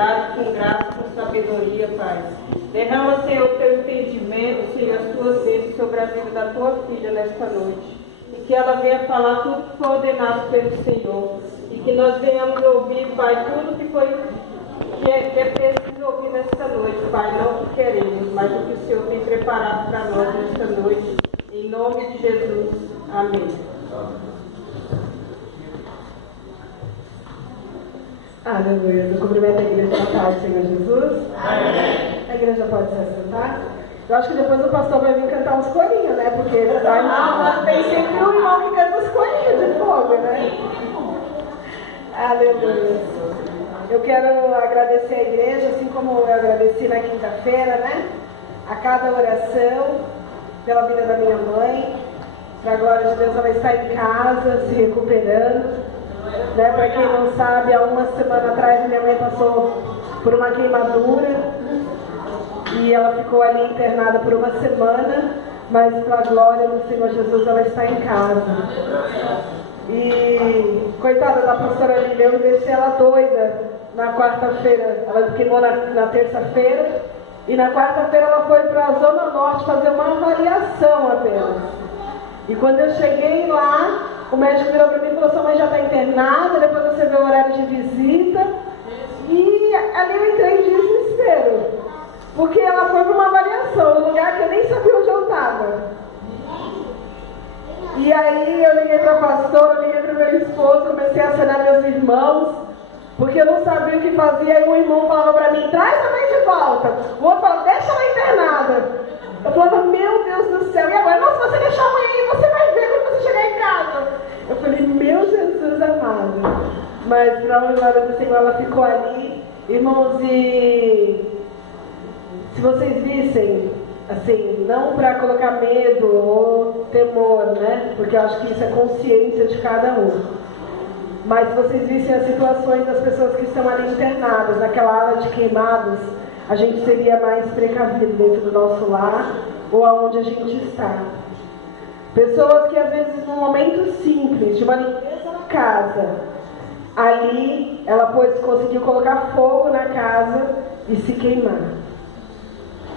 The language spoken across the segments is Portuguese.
verdade, com graça, com sabedoria, Pai. Derrama, Senhor, o teu entendimento, Senhor, as tuas bênçãos sobre a vida da tua filha nesta noite. E que ela venha falar tudo que foi ordenado pelo Senhor. E que nós venhamos ouvir, Pai, tudo que é preciso ouvir nesta noite, Pai. Não o que queremos, mas o que o Senhor tem preparado para nós nesta noite. Em nome de Jesus. Amém. Aleluia. Eu cumprimento a igreja da paz, Senhor Jesus. Amém. A igreja pode se assentar. Eu acho que depois o pastor vai vir cantar uns corinhos, né? Porque tem sempre um irmão que canta os corinhos de fogo, né? Aleluia. Eu quero agradecer a igreja, assim como eu agradeci na quinta-feira, né? A cada oração, pela vida da minha mãe. Para a glória de Deus, ela está em casa, se recuperando. Né? Para quem não sabe, há uma semana atrás minha mãe passou por uma queimadura e ela ficou ali internada por uma semana, mas para a glória do Senhor Jesus ela está em casa. E coitada da pastora Lívia, eu deixei ela doida na quarta-feira. Ela queimou na terça-feira e na quarta-feira ela foi para a Zona Norte fazer uma avaliação apenas. E quando eu cheguei lá, o médico virou para mim e falou: sua mãe já está internada, depois você vê o horário de visita. E ali eu entrei em desespero, porque ela foi para uma avaliação, num lugar que eu nem sabia onde eu estava. E aí eu liguei para a pastora, liguei para o meu esposo, comecei a acenar meus irmãos, porque eu não sabia o que fazia. Aí um irmão falava para mim: traz a mãe de volta. O outro falava: deixa ela internada. Eu falava: meu Deus do céu, e agora? Não, se você deixar a mãe aí, você vai ver quando você chegar em casa. Eu falei: meu Jesus amado. Mas para a glória do Senhor, ela ficou ali. Irmãos, e se vocês vissem, assim, não para colocar medo ou temor, né? Porque eu acho que isso é consciência de cada um. Mas se vocês vissem as situações das pessoas que estão ali internadas, naquela ala de queimados, a gente seria mais precavido dentro do nosso lar ou aonde a gente está. Pessoas que às vezes num momento simples, de uma limpeza na casa, ali ela conseguiu colocar fogo na casa e se queimar.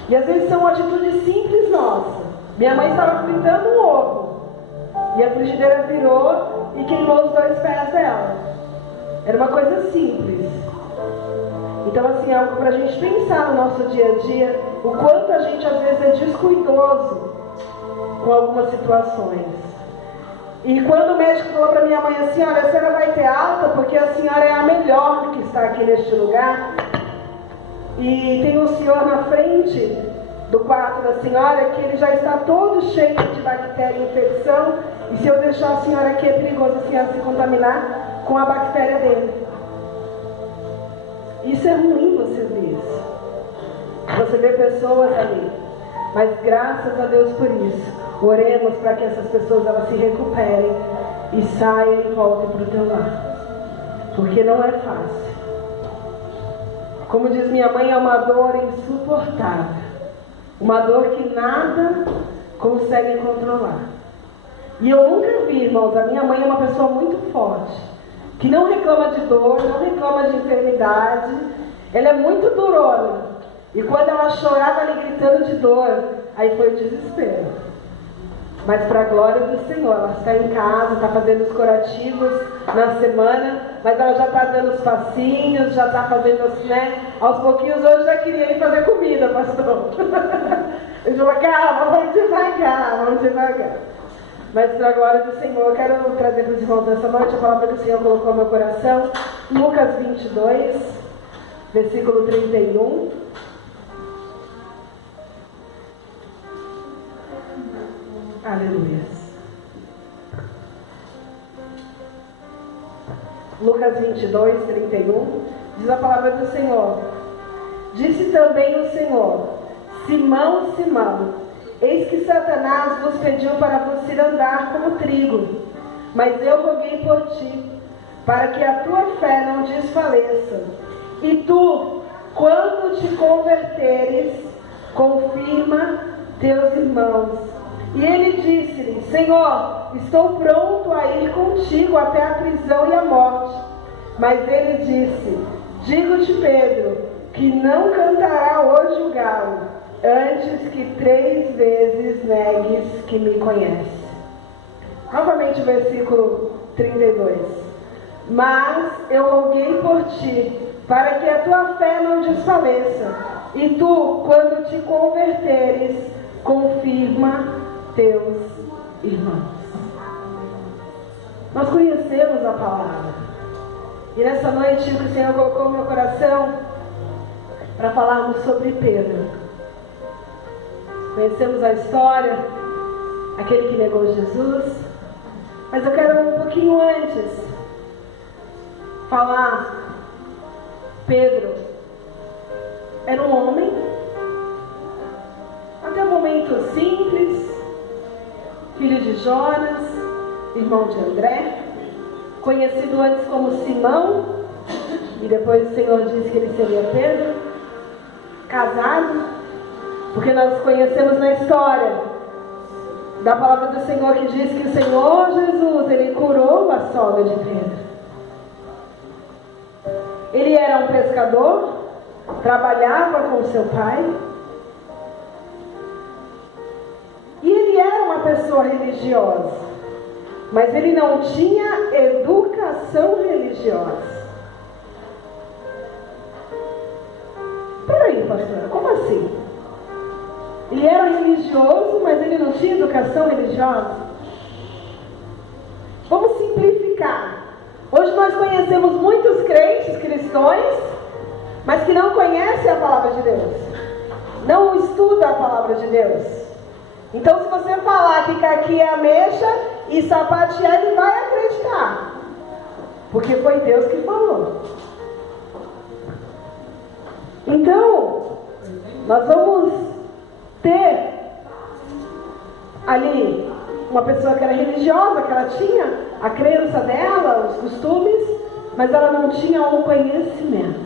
E às vezes são atitudes simples nossas. Minha mãe estava fritando um ovo e a frigideira virou e queimou os 2 pés dela. Era uma coisa simples. Então, assim, é algo para a gente pensar no nosso dia a dia, o quanto a gente às vezes é descuidoso com algumas situações. E quando o médico falou para minha mãe assim: olha, a senhora vai ter alta porque a senhora é a melhor que está aqui neste lugar, e tem um senhor na frente do quarto da senhora que ele já está todo cheio de bactéria e infecção, e se eu deixar a senhora aqui é perigoso a senhora se contaminar com a bactéria dele. Isso é ruim, você ver isso. Você vê pessoas ali. Mas graças a Deus por isso. Oremos para que essas pessoas elas se recuperem e saiam e voltem para o teu lar. Porque não é fácil. Como diz minha mãe, é uma dor insuportável. Uma dor que nada consegue controlar. E eu nunca vi, irmãos, a minha mãe é uma pessoa muito forte, que não reclama de dor, não reclama de enfermidade. Ela é muito durona. E quando ela chorava ali gritando de dor, aí foi o desespero. Mas para a glória do Senhor, ela está em casa, está fazendo os curativos na semana, mas ela já está dando os passinhos, já está fazendo assim, né? Aos pouquinhos hoje já queria ir fazer comida, pastor. Eu falei: calma, vamos devagar, vamos devagar. Mas para a glória do Senhor, eu quero trazer para os irmãos nessa noite a palavra que o Senhor colocou no meu coração. Lucas 22, versículo 31. Aleluia. Lucas 22, 31. Diz a palavra do Senhor: disse também o Senhor: Simão, Simão, eis que Satanás vos pediu para vos ir andar como trigo, mas eu roguei por ti, para que a tua fé não desfaleça. E tu, quando te converteres, confirma teus irmãos. E ele disse-lhe: Senhor, estou pronto a ir contigo até a prisão e a morte. Mas ele disse: Digo-te, Pedro, que não cantará hoje o galo, antes que 3 vezes negues que me conhece. Novamente o versículo 32. Mas eu roguei por ti, para que a tua fé não desfaleça, e tu, quando te converteres, confirma teus irmãos. Nós conhecemos a palavra. E nessa noite o Senhor colocou no meu coração para falarmos sobre Pedro. Conhecemos a história, aquele que negou Jesus, mas eu quero um pouquinho antes falar. Pedro era um homem, até um momento simples, filho de Jonas, irmão de André, conhecido antes como Simão, e depois o Senhor disse que ele seria Pedro, casado, porque nós conhecemos na história da palavra do Senhor que diz que o Senhor Jesus, ele curou a sogra de Pedro. Ele era um pescador, trabalhava com seu pai, e ele era uma pessoa religiosa, mas ele não tinha educação religiosa. Peraí, pastora, como assim? Ele era religioso, mas ele não tinha educação religiosa? Vamos simplificar. Hoje nós conhecemos muitos crentes cristãos, mas que não conhecem a palavra de Deus, não estudam a palavra de Deus. Então, se você falar que aqui é ameixa e sapatear, ele vai acreditar, porque foi Deus que falou. Então, nós vamos ter ali uma pessoa que era religiosa, que ela tinha a crença dela, os costumes, mas ela não tinha o conhecimento.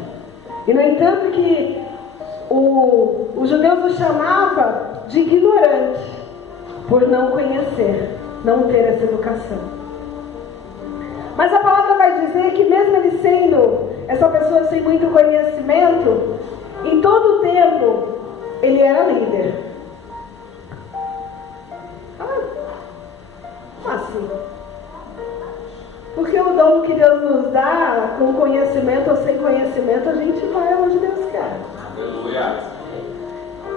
E no entanto que os judeus o chamavam de ignorante, por não conhecer, não ter essa educação. Mas a palavra vai dizer que mesmo ele sendo essa pessoa sem muito conhecimento, em todo o tempo ele era líder. Assim. Porque o dom que Deus nos dá, com conhecimento ou sem conhecimento, a gente vai onde Deus quer. Aleluia.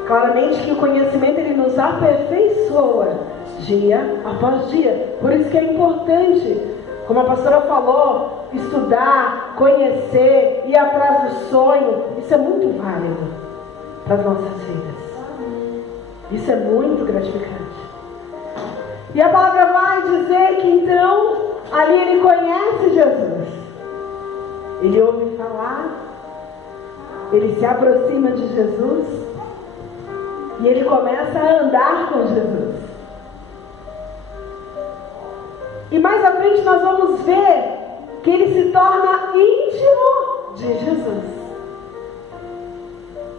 Claramente que o conhecimento ele nos aperfeiçoa dia após dia. Por isso que é importante, como a pastora falou, estudar, conhecer, ir atrás do sonho. Isso é muito válido para as nossas vidas. Isso é muito gratificante. E a palavra vai dizer que então, ali ele conhece Jesus. Ele ouve falar, ele se aproxima de Jesus e ele começa a andar com Jesus. E mais à frente nós vamos ver que ele se torna íntimo de Jesus.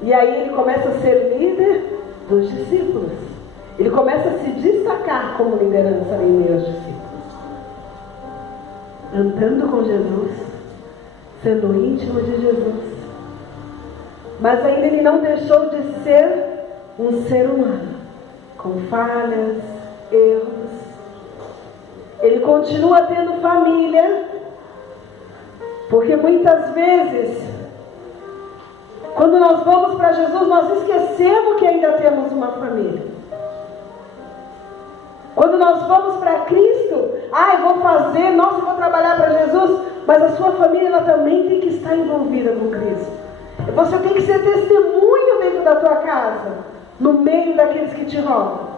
E aí ele começa a ser líder dos discípulos. Ele começa a se destacar como liderança em meio aos discípulos. Andando com Jesus, sendo íntimo de Jesus. Mas ainda ele não deixou de ser um ser humano, com falhas, erros. Ele continua tendo família, porque muitas vezes, quando nós vamos para Jesus, nós esquecemos que ainda temos uma família. Quando nós vamos para Cristo, eu vou fazer, nossa, eu vou trabalhar para Jesus, mas a sua família ela também tem que estar envolvida com Cristo. Você tem que ser testemunho dentro da tua casa, no meio daqueles que te roubam.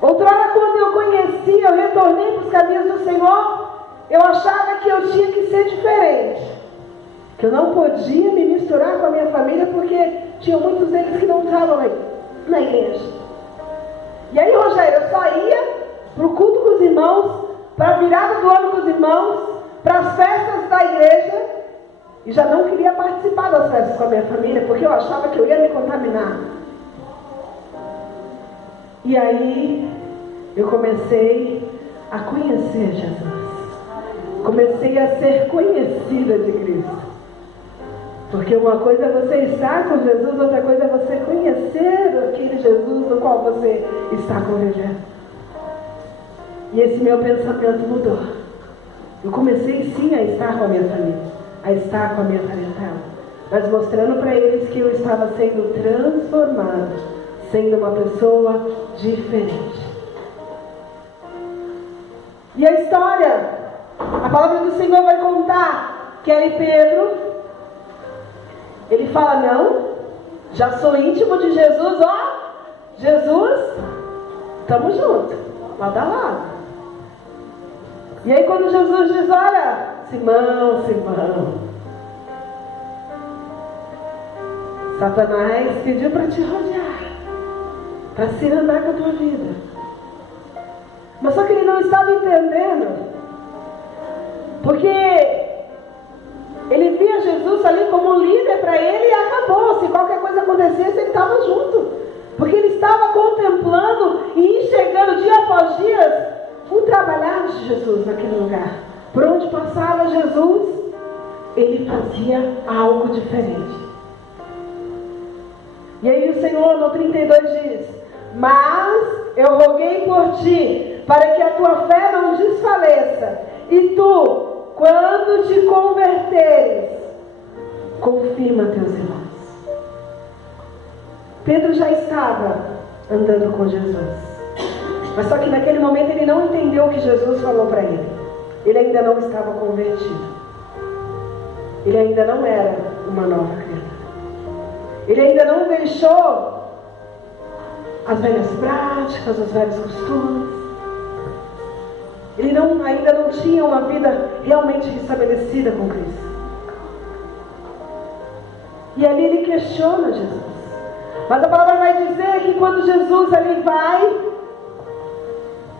Outrora, quando eu conheci, eu retornei para os caminhos do Senhor, eu achava que eu tinha que ser diferente, que eu não podia me misturar com a minha família, porque tinha muitos deles que não estavam aí na igreja. E aí, Rogério, eu só ia para o culto com os irmãos, para a virada do ano com os irmãos, para as festas da igreja, e já não queria participar das festas com a minha família, porque eu achava que eu ia me contaminar. E aí, eu comecei a conhecer Jesus. Comecei a ser conhecida de Cristo. Porque uma coisa é você estar com Jesus, outra coisa é você conhecer aquele Jesus no qual você está convivendo. E esse meu pensamento mudou. Eu comecei sim a estar com a minha família, a estar com a minha parentela, mas mostrando para eles que eu estava sendo transformado, sendo uma pessoa diferente. E a história, a palavra do Senhor vai contar que aí Pedro, ele fala, não, já sou íntimo de Jesus, ó, Jesus, estamos juntos, lado a lado. E aí quando Jesus diz, olha, Simão, Simão, Satanás pediu para te rodear, para se andar com a tua vida. Mas só que ele não estava entendendo, porque ele via Jesus ali como um líder para ele e acabou. Se qualquer coisa acontecesse, ele estava junto. Porque ele estava contemplando e enxergando dia após dia o trabalhar de Jesus naquele lugar. Por onde passava Jesus, ele fazia algo diferente. E aí o Senhor no 32 diz, mas eu roguei por ti, para que a tua fé não desfaleça, e tu, quando te converteres, confirma teus irmãos. Pedro já estava andando com Jesus, mas só que naquele momento ele não entendeu o que Jesus falou para ele. Ele ainda não estava convertido, ele ainda não era uma nova criatura, ele ainda não deixou as velhas práticas, os velhos costumes. Ele ainda não tinha uma vida realmente estabelecida com Cristo. E ali ele questiona Jesus. Mas a palavra vai dizer que quando Jesus ali vai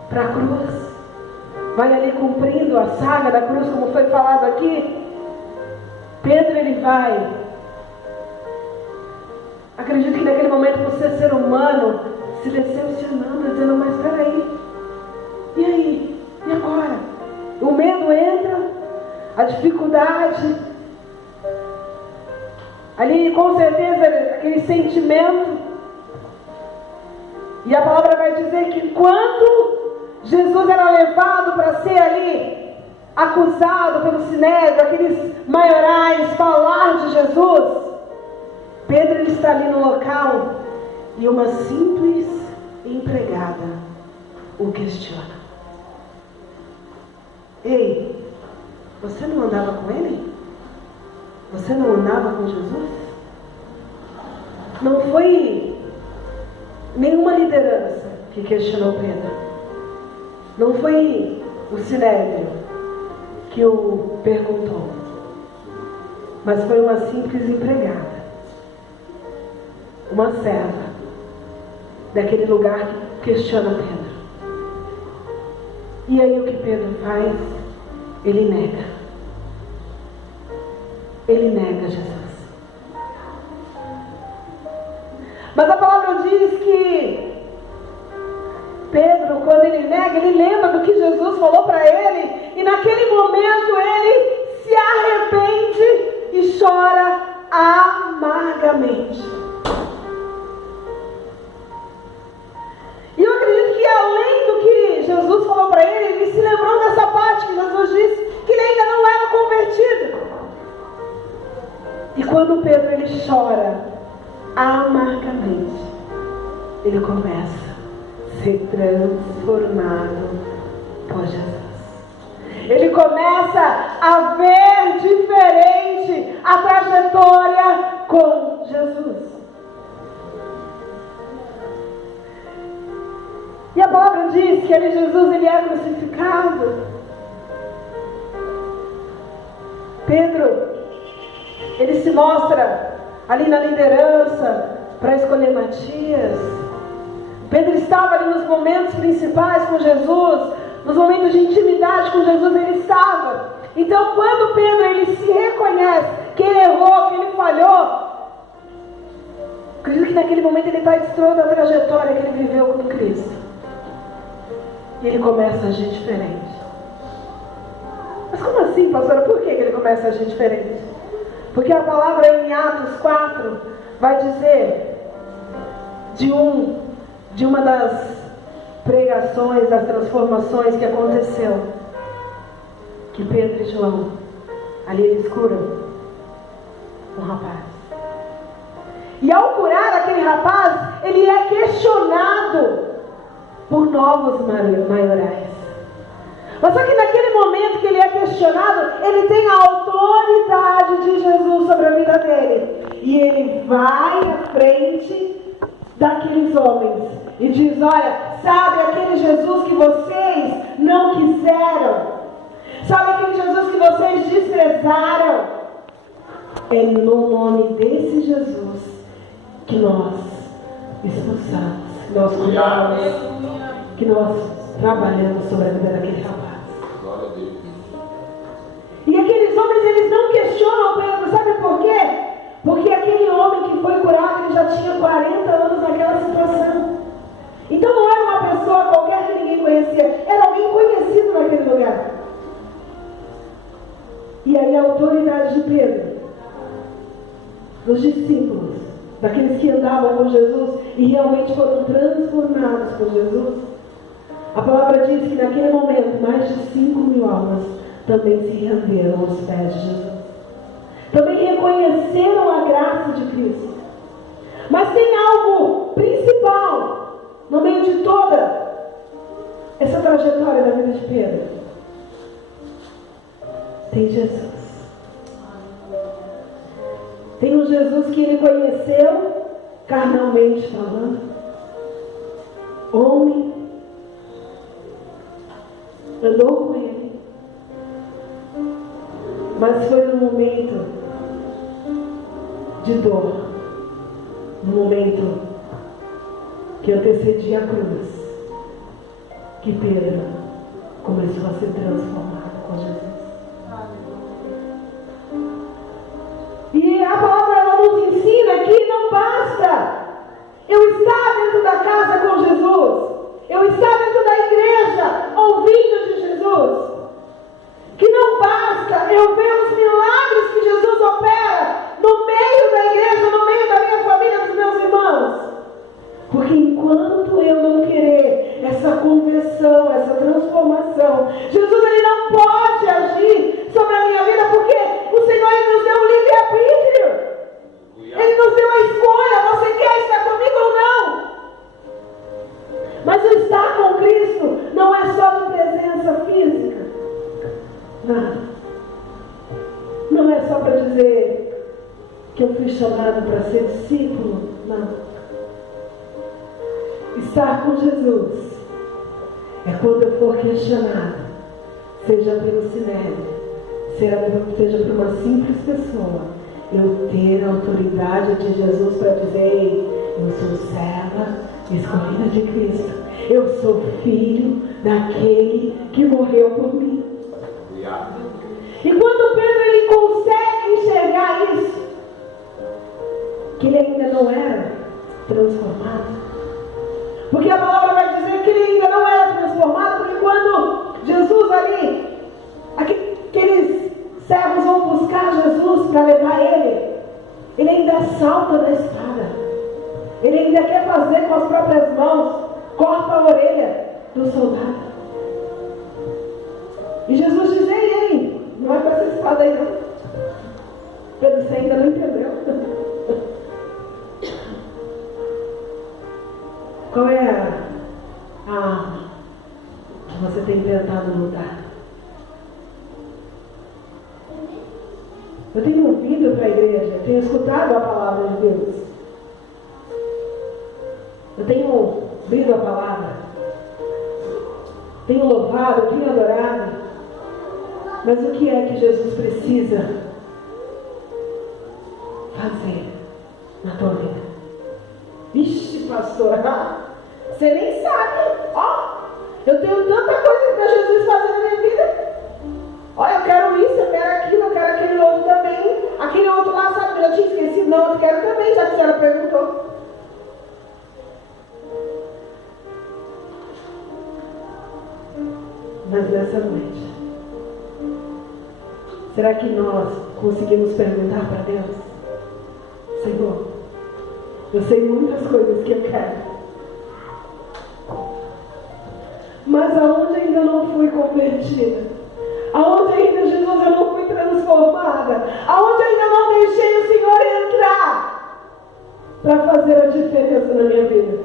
para a cruz, vai ali cumprindo a saga da cruz, como foi falado aqui, Pedro ele vai. Acredito que naquele momento você, ser humano, se decepcionando, dizendo, mas espera aí, e aí? E agora? O medo entra, a dificuldade, ali com certeza aquele sentimento. E a palavra vai dizer que quando Jesus era levado para ser ali acusado pelo sinédrio, aqueles maiorais, falar de Jesus, Pedro ele está ali no local e uma simples empregada o questiona. Ei, você não andava com ele? Você não andava com Jesus? Não foi nenhuma liderança que questionou Pedro. Não foi o sinédrio que o perguntou. Mas foi uma simples empregada. Uma serva daquele lugar que questiona Pedro. E aí o que Pedro faz? Ele nega. Ele nega Jesus. Mas a palavra diz que Pedro, quando ele nega, ele lembra do que Jesus falou para ele. E naquele momento ele se arrepende e chora amargamente. E eu acredito que além do que Jesus falou para ele, ele se lembrou dessa parte que Jesus disse que ele ainda não era convertido. E quando Pedro ele chora amargamente, ele começa a ser transformado por Jesus. Ele começa a ver diferente a trajetória com Jesus. E a palavra diz que ali Jesus ele é crucificado. Pedro, ele se mostra ali na liderança para escolher Matias. Pedro estava ali nos momentos principais com Jesus, nos momentos de intimidade com Jesus ele estava. Então quando Pedro ele se reconhece que ele errou, que ele falhou, acredito que naquele momento ele está destruindo a trajetória que ele viveu com Cristo. E ele começa a agir diferente. Mas como assim, pastora? Por que ele começa a agir diferente? Porque a palavra em Atos 4 vai dizer de uma das pregações, das transformações que aconteceu, que Pedro e João, ali eles curam um rapaz. E ao curar aquele rapaz, ele é questionado por novos maiorais. Mas só que naquele momento que ele é questionado, ele tem a autoridade de Jesus sobre a vida dele. E ele vai à frente daqueles homens e diz: olha, sabe aquele Jesus que vocês não quiseram? Sabe aquele Jesus que vocês desprezaram? É no nome desse Jesus que nós expulsamos, que nós cuidamos, que nós trabalhamos sobre a vida daquele rapaz. E aqueles homens, eles não questionam Pedro, sabe por quê? Porque aquele homem que foi curado, ele já tinha 40 anos naquela situação. Então não era uma pessoa qualquer que ninguém conhecia, era alguém conhecido naquele lugar. E aí a autoridade de Pedro, dos discípulos, daqueles que andavam com Jesus e realmente foram transformados por Jesus, a palavra diz que naquele momento mais de 5.000 almas também se renderam aos pés de Jesus. Também reconheceram a graça de Cristo. Mas tem algo principal no meio de toda essa trajetória da vida de Pedro. Tem Jesus. Tem um Jesus que ele conheceu carnalmente falando. Homem. Andou com ele. Mas foi no momento de dor, no momento que antecedia a cruz, que Pedro começou a ser transformado com Jesus. E a palavra ela nos ensina que não basta eu estar dentro da casa com Jesus, eu estar dentro da igreja ouvindo de Jesus, que não basta eu ver os milagres que Jesus opera no meio da igreja, no meio da minha família, dos meus irmãos. Porque enquanto eu não querer essa conversão, essa transformação, Jesus ele não pode agir sobre a minha vida, porque o Senhor ele nos deu um livre-arbítrio. Ele nos deu a escolha, você quer estar comigo ou não? Mas o estar com Cristo não é só de presença física. Não é só para dizer que eu fui chamado para ser discípulo. Não. Estar com Jesus é quando eu for questionado, seja pelo Sinédrio, seja por uma simples pessoa, eu ter a autoridade de Jesus para dizer: eu sou serva escolhida de Cristo, eu sou filho daquele que morreu por mim. E quando Pedro ele consegue enxergar isso, que ele ainda não era transformado, porque a palavra vai dizer que ele ainda não era transformado, porque quando Jesus ali, aqueles servos vão buscar Jesus para levar ele ainda salta da espada, ele ainda quer fazer com as próprias mãos, corta a orelha do soldado. E Jesus diz: ei, não é com essa espada aí não. Pedro, você ainda não entendeu. Qual é a arma que você tem tentado lutar? Eu tenho ouvido para a igreja, tenho escutado a palavra de Deus. Eu tenho lido a palavra, tenho louvado, tenho adorado. Mas o que é que Jesus precisa fazer na tua vida? Vixe, pastora, você nem sabe. Ó, eu tenho tanta coisa para Jesus fazer na minha vida. Olha, eu quero isso, eu quero aquilo, eu quero aquele outro também. Aquele outro lá, sabe, eu já tinha esquecido. Não, eu quero também, já que a senhora perguntou. Mas nessa noite, Será que nós conseguimos perguntar para Deus? Senhor, eu sei muitas coisas que eu quero, mas aonde ainda não fui convertida, aonde ainda, Jesus, eu não fui transformada, aonde ainda não deixei o Senhor entrar para fazer a diferença na minha vida?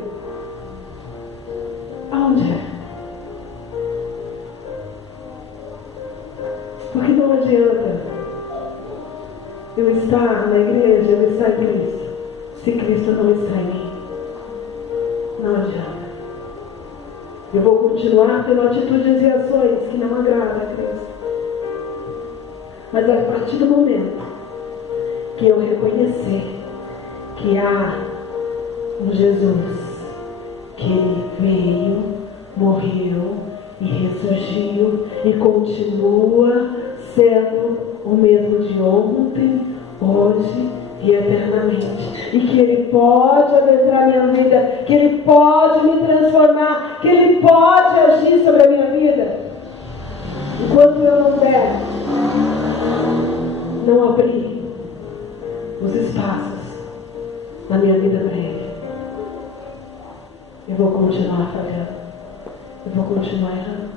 Aonde é? Porque não adianta eu estar na igreja, eu estar em Cristo, se Cristo não está em mim. Não adianta. Eu vou continuar tendo atitudes e ações que não agradam a Cristo. Mas a partir do momento que eu reconhecer que há um Jesus, que Ele veio, morreu e ressurgiu e continua sendo o mesmo de ontem, hoje e eternamente, e que Ele pode adentrar minha vida, que Ele pode me transformar, que Ele pode agir sobre a minha vida. Enquanto eu não der, não abrir os espaços na minha vida para Ele, eu vou continuar falhando, eu vou continuar errando.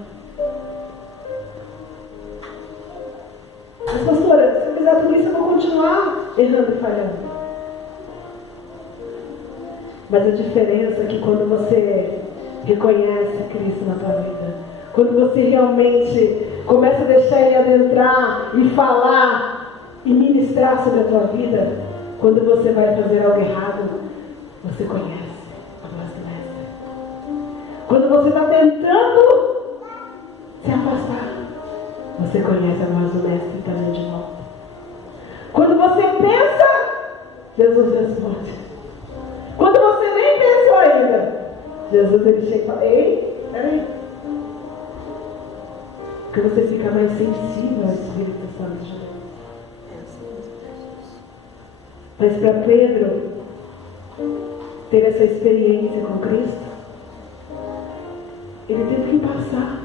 Mas, pastora, se eu fizer tudo isso, eu vou continuar errando e falhando. Mas a diferença é que quando você reconhece Cristo na tua vida, quando você realmente começa a deixar Ele adentrar e falar e ministrar sobre a tua vida, quando você vai fazer algo errado, você conhece a voz do Mestre. Quando você está tentando se afastar, você conhece a voz do Mestre e está de volta. Quando você pensa, Jesus responde. Quando você nem pensou ainda, Jesus ele chega e fala: ei, peraí. Porque você fica mais sensível ao Espírito Santo de Deus. Mas para Pedro ter essa experiência com Cristo, ele teve que passar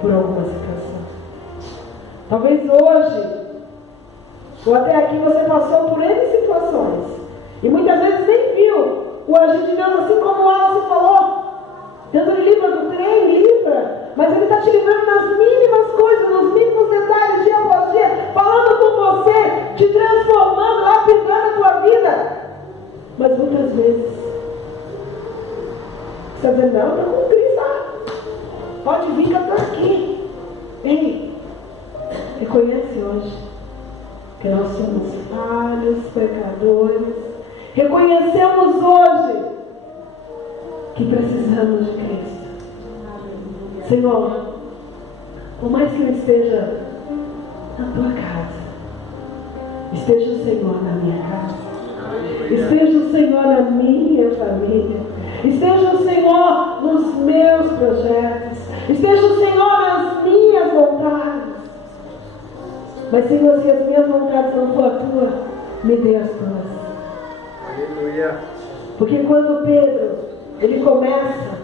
por alguma situação. Talvez hoje, ou até aqui, você passou por N situações e muitas vezes nem viu o agir de Deus, assim como o Wallace falou. Deus ele livra do trem, livra, mas Ele está te livrando nas mínimas coisas, nos mínimos detalhes, dia após dia, falando com você, te transformando, lapidando a tua vida. Mas muitas vezes você está dizendo: não, estou com Cristo, pode vir que eu estou aqui. Ei, reconhece hoje que nós somos falhos, pecadores. Reconhecemos hoje que precisamos de Cristo. Senhor, por mais que eu esteja na tua casa, esteja o Senhor na minha casa, esteja o Senhor na minha família, esteja o Senhor nos meus projetos, esteja o Senhor nas minhas vontades. Mas, Senhor, se as minhas vontades não for a tua, me dê as tuas. Aleluia. Porque quando Pedro ele começa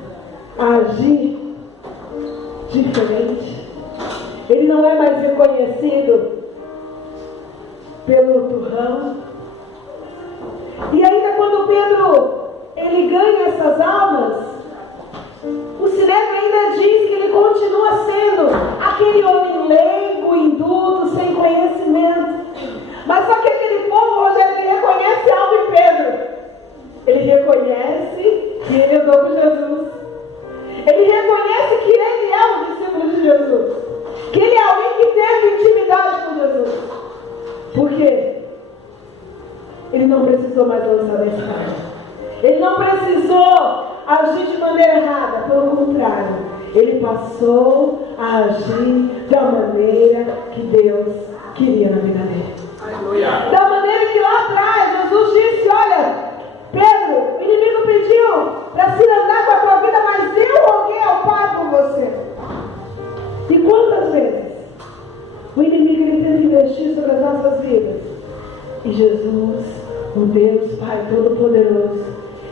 a agir diferente, ele não é mais reconhecido pelo turrão. E ainda quando Pedro ele ganha essas almas, o Sinédrio ainda diz que ele continua sendo aquele homem leigo, indulto, sem conhecimento. Mas só que aquele povo, Rogério, ele reconhece algo em Pedro. Ele reconhece que ele andou com Jesus. Ele reconhece que ele é um discípulo de Jesus. Que ele é alguém que teve intimidade com Jesus. Por quê? Ele não precisou mais lançar a espada. Ele não precisou agir de maneira errada. Pelo contrário, ele passou a agir da maneira que Deus queria na vida dele. Aleluia. Da maneira que lá atrás Jesus disse: olha, Pedro, o inimigo pediu para se andar com a tua vida, mas eu roguei ao Pai por você. E quantas vezes o inimigo ele tenta investir sobre as nossas vidas? E Jesus, o Deus Pai Todo-Poderoso,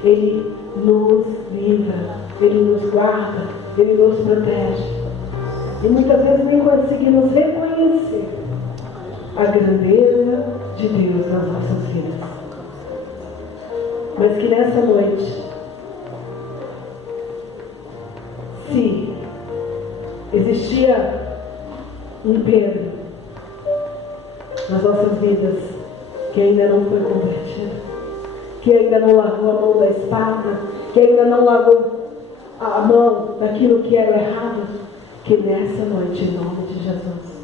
Ele nos livra, Ele nos guarda, Ele nos protege. E muitas vezes nem conseguimos reconhecer a grandeza de Deus nas nossas vidas. Mas que nessa noite, se existia um Pedro nas nossas vidas que ainda não foi convertido, que ainda não largou a mão da espada, que ainda não largou a mão daquilo que era errado, que nessa noite, em nome de Jesus,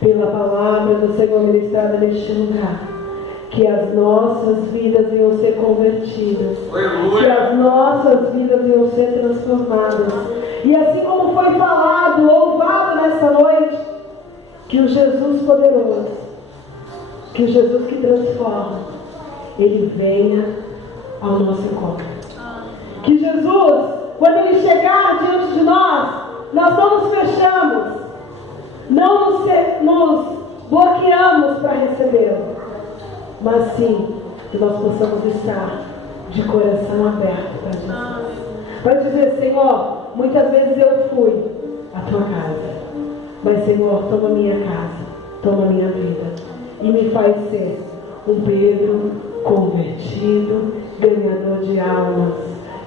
pela palavra do Senhor ministrada neste lugar, que as nossas vidas iam ser convertidas, que as nossas vidas iam ser transformadas, e assim como foi falado, louvado nessa noite, que o Jesus poderoso, que o Jesus que transforma, ele venha ao nosso encontro. Que Jesus, quando ele chegar diante de nós não nos fechamos, não nos bloqueamos para recebê-lo, mas sim que nós possamos estar de coração aberto para Jesus, para dizer: Senhor, muitas vezes eu fui à tua casa, mas Senhor, toma minha casa, toma minha vida e me faz ser um Pedro convertido, ganhador de almas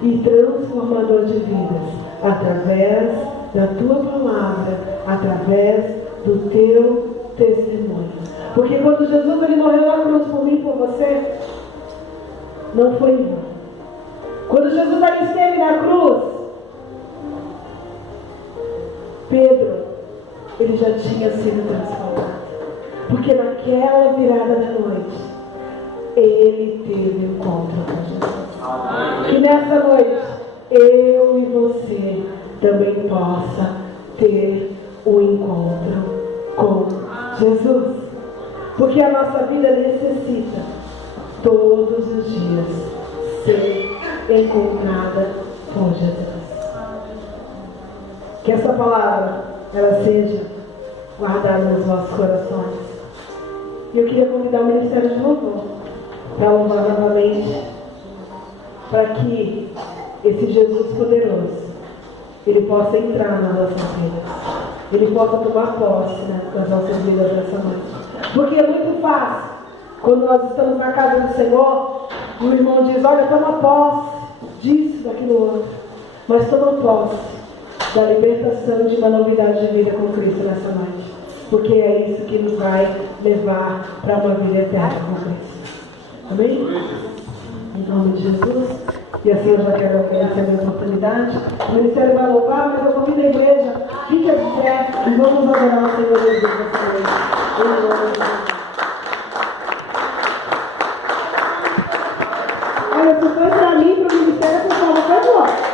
e transformador de vidas, através da tua palavra, através do teu testemunho. Porque quando Jesus ele morreu na cruz por mim e por você, não foi em vão. Quando Jesus ali esteve na cruz, Pedro, ele já tinha sido transformado. Porque naquela virada da noite, ele teve um encontro com Jesus. Que nessa noite, eu e você também possa ter um encontro com Jesus. Porque a nossa vida necessita todos os dias ser encontrada por Jesus. Que essa palavra ela seja guardada nos vossos corações. E eu queria convidar o Ministério de Louvor para louvar novamente, para que esse Jesus poderoso ele possa entrar nas nossas vidas, ele possa tomar posse, né, das nossas vidas nessa noite. Porque é muito fácil quando nós estamos na casa do Senhor e o irmão diz: olha, toma posse disso, daquilo outro, mas toma posse da libertação de uma novidade de vida com Cristo nessa noite, porque é isso que nos vai levar para uma vida eterna com Cristo. Amém? Em nome de Jesus. E assim eu já quero agradecer a minha oportunidade. O ministério vai louvar, mas eu convido a igreja, fique de pé e vamos adorar o Senhor Jesus nessa noite. Em nome de Jesus. Olha, se foi para mim, para o ministério, por favor, foi bom.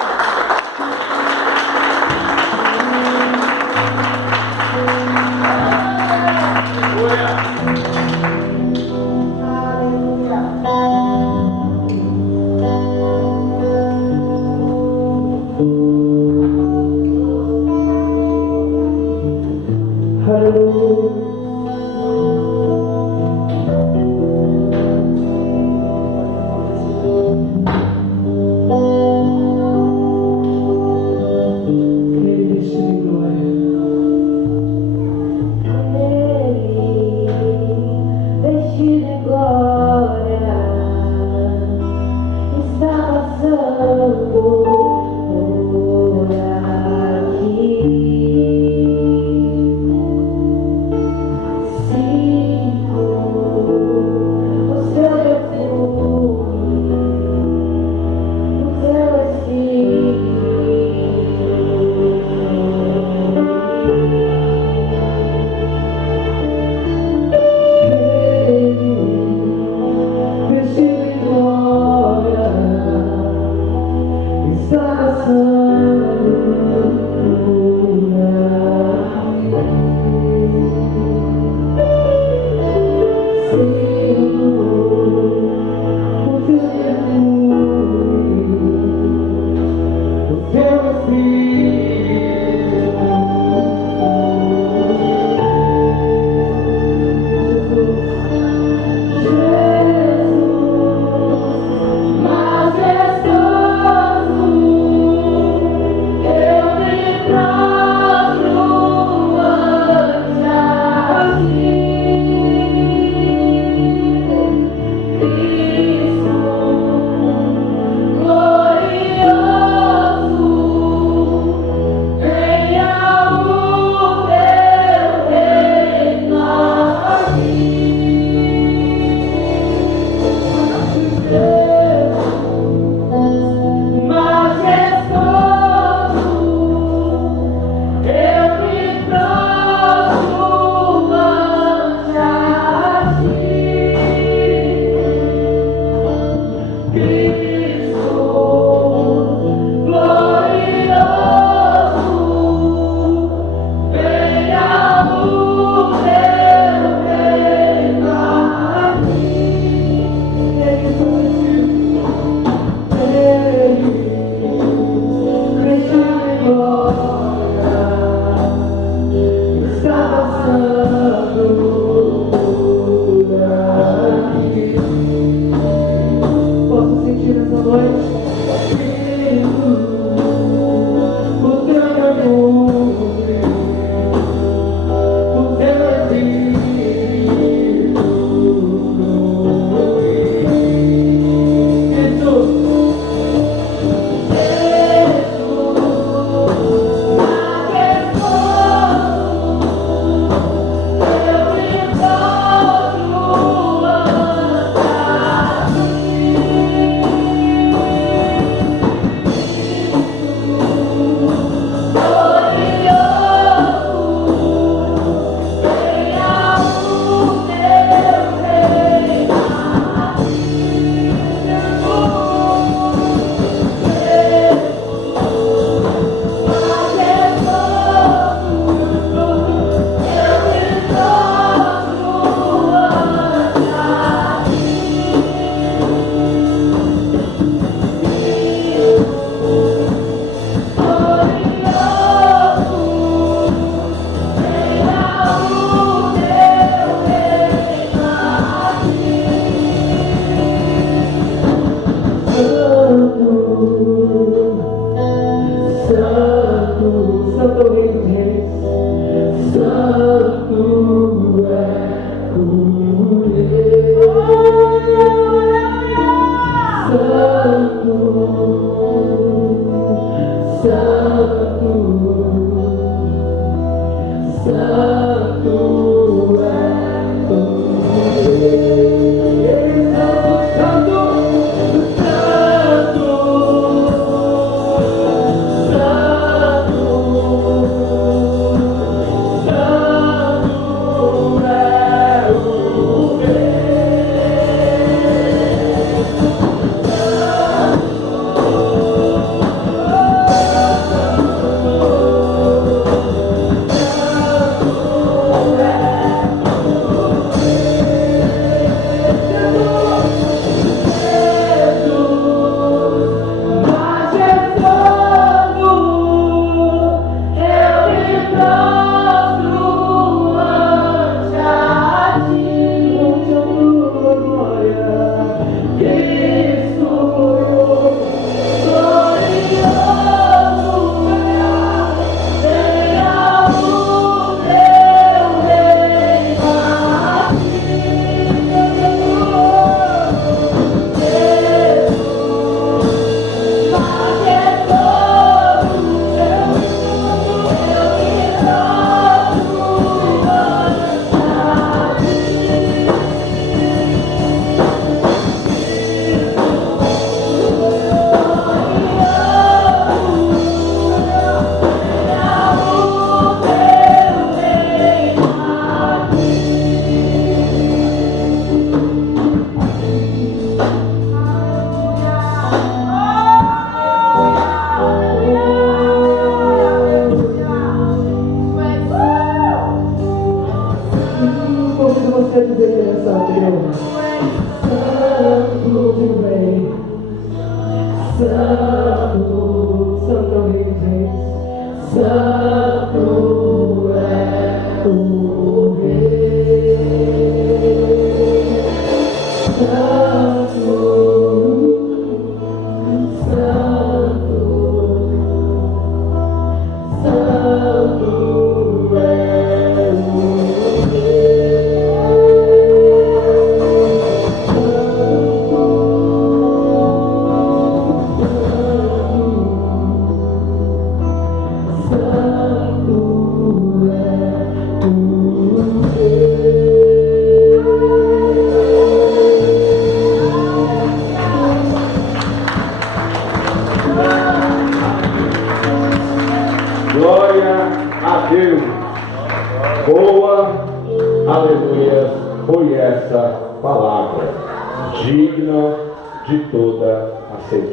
Santo Rei dos Reis, Santo é o Rei, Santo, Santo, Santo é o Rei, Santo, Santo, Aleluia, foi essa palavra, digna de toda